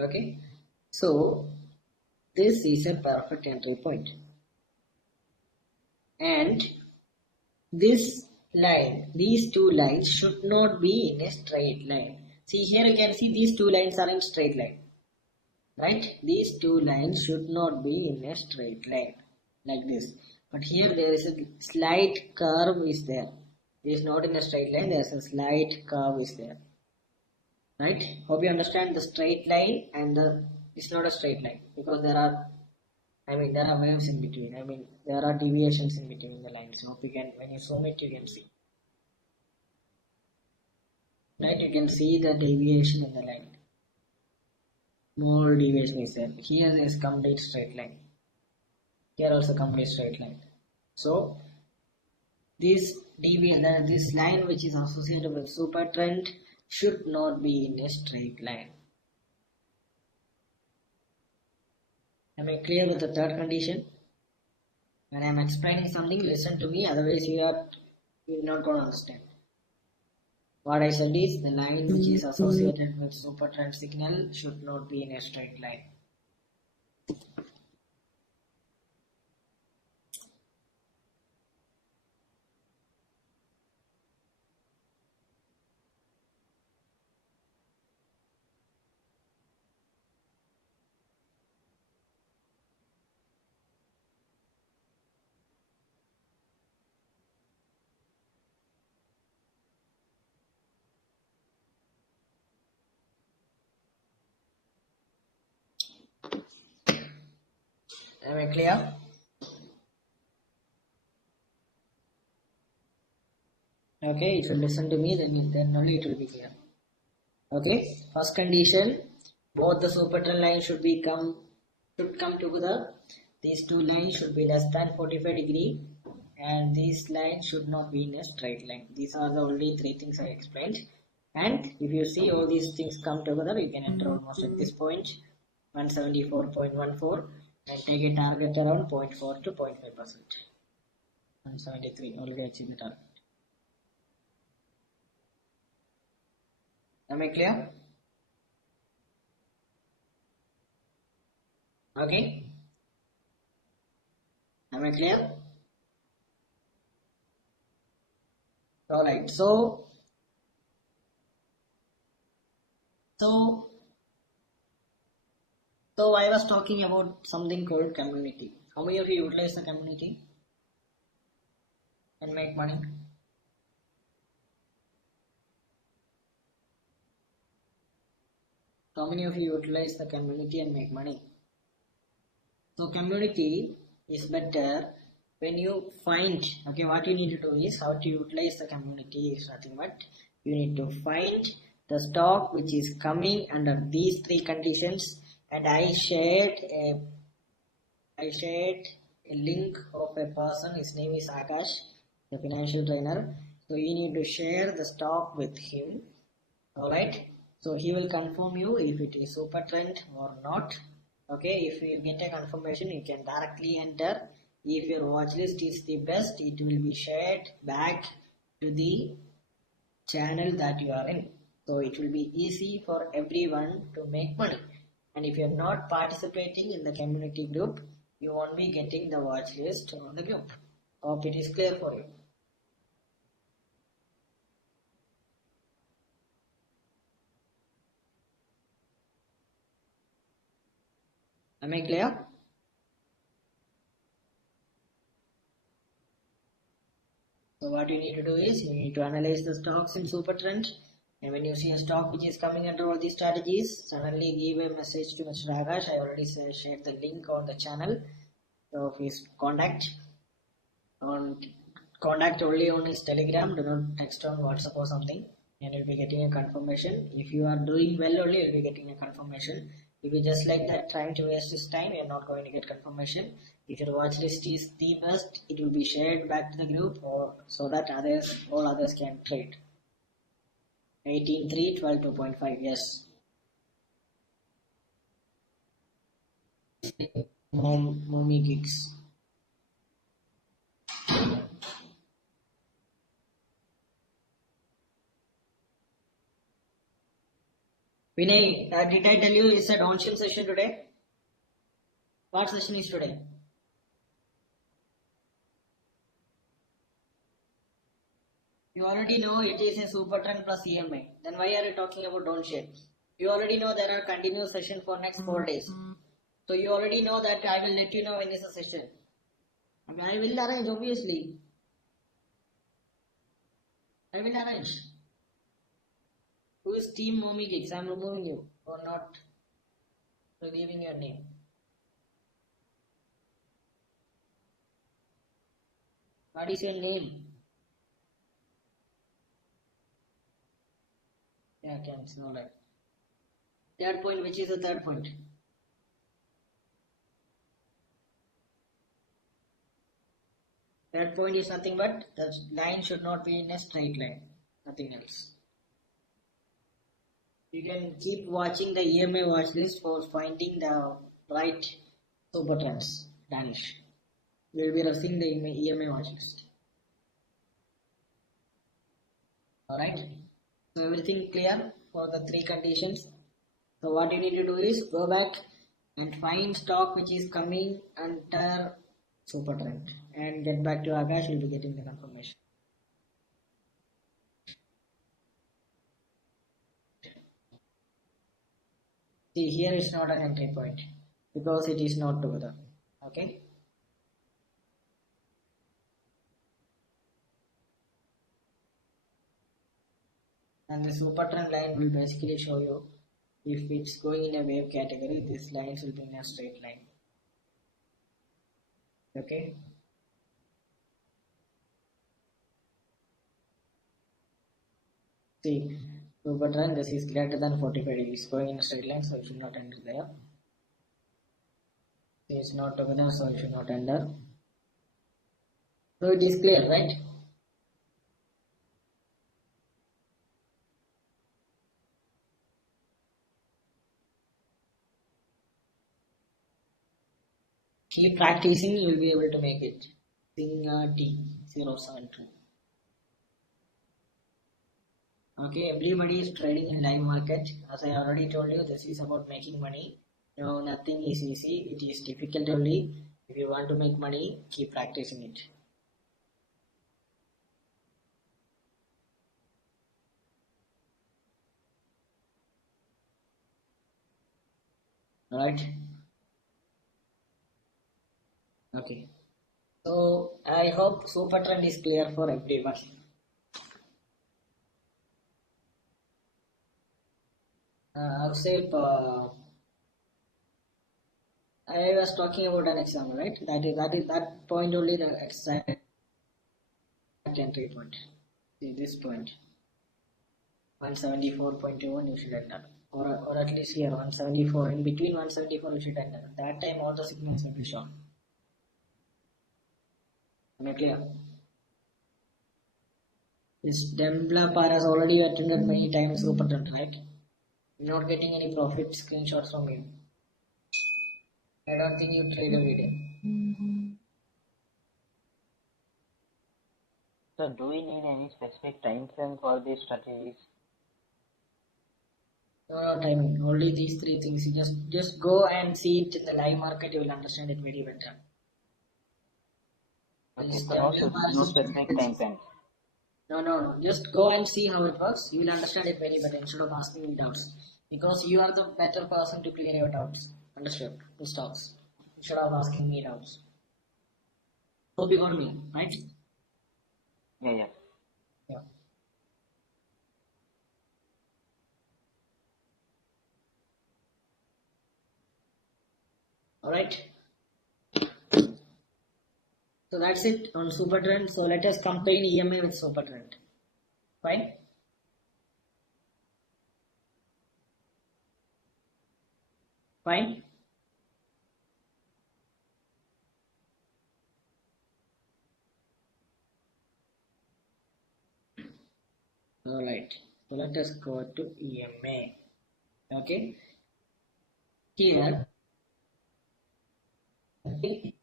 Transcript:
Okay, so this is a perfect entry point, and this line, these two lines should not be in a straight line. See here, you can see these two lines are in straight line, right? These two lines should not be in a straight line like this, but here there is a slight curve is there. It is not in a straight line, there is a slight curve is there, right? Hope you understand the straight line and the it's not a straight line, because there are, I mean, there are waves in between. I mean, there are deviations in between the lines. Hope you can, when you zoom it, you can see, right? You can see the deviation in the line. More deviation is there. Here is complete straight line. Here also complete straight line. So this deviation, this line which is associated with super trend should not be in a straight line. Am I clear with the third condition? When I am explaining something, listen to me, otherwise you're not going to understand. What I said is the line which is associated with super trend signal should not be in a straight line. Am I clear? Okay, if you listen to me, then only it will be clear. Okay, first condition, both the super trend lines should come together. These two lines should be less than 45 degree, and these lines should not be in a straight line. These are the only three things I explained. And if you see all these things come together, you can enter almost at this point 174.14 and take a target around 0.4 to 0.5%. 173 already achieved the target. Am I clear? Okay. Am I clear? Alright, so I was talking about something called community. How many of you utilize the community and make money? How many of you utilize the community and make money? So community is better when you find, okay, what you need to do is how to utilize the community is nothing but you need to find the stock which is coming under these three conditions, and I shared a link of a person, his name is Akash, the financial trainer. So you need to share the stock with him. Alright, so he will confirm you if it is super trend or not. Okay, if you get a confirmation, you can directly enter. If your watch list is the best, it will be shared back to the channel that you are in. So it will be easy for everyone to make money. And if you are not participating in the community group, you won't be getting the watch list on the group. Hope it is clear for you. Am I clear? So what you need to do is you need to analyze the stocks in super trend, and when you see a stock which is coming under all these strategies, suddenly give a message to Mr. Akash. I already shared the link on the channel of his contact. Contact only on his Telegram. Do not text on WhatsApp or something, and you'll be getting a confirmation. If you are doing well only, you'll be getting a confirmation. If you just like that trying to waste his time, you're not going to get confirmation. If your watch list is the best, it will be shared back to the group, or so that all others can trade. 18.3, 12.2.5, yes. Mommy gigs. Vinay, did I tell you it's a downstream session today? What session is today? You already know it is a super trend plus EMI. Then why are you talking about downshift? You already know there are continuous session for next 4 days. So you already know that I will let you know when is the session. I will arrange, obviously. I will arrange. Who is Team Mommy Gigs? I am removing you for not giving your name. What is your name? Yeah, cancel. Alright. Third point, which is the third point? Third point is nothing but the line should not be in a straight line. Nothing else. You can keep watching the EMA watch list for finding the right super trends. Danish. We will be referring the EMA watch list. Alright. So everything clear for the three conditions. So what you need to do is go back and find stock which is coming under super trend and get back to Akash. You'll be getting the confirmation. See, here is not an entry point because it is not together. Okay. And the super trend line will basically show you if it's going in a wave category, this lines will be in a straight line. Okay. See, super trend, this is greater than 45 degrees going in a straight line, so you should not enter there. See, it's not together, so you should not enter. So it is clear, right? Keep practicing, you will be able to make it. Sing T072. Okay, everybody is trading in live market. As I already told you, this is about making money. No, nothing is easy. It is difficult only. If you want to make money, keep practicing it. Alright. Okay. So I hope super trend is clear for everyone. Aksep, I was talking about an example, right? That point only the exact entry point. See this point, 174.21 you should enter, or at least here 174. In between 174 you should enter. That time all the signals will be shown. Am I clear? This Dembla par has already attended many times super trend, right? Not getting any profit screenshots from you. I don't think you trade every day. So do we need any specific time frame for these strategies? No timing. Only these three things. You just go and see it in the live market. You will understand it very better. Okay, so no specific time frame. No. Just go and see how it works. You will understand it very better instead of asking me doubts. Because you are the better person to clear your doubts. Understood? The stocks. Instead of asking me doubts. Hope you got me, right? Yeah. Alright. So that's it on super trend. So let us combine EMA with super trend. Fine. Fine. Alright. So let us go to EMA. Okay. Here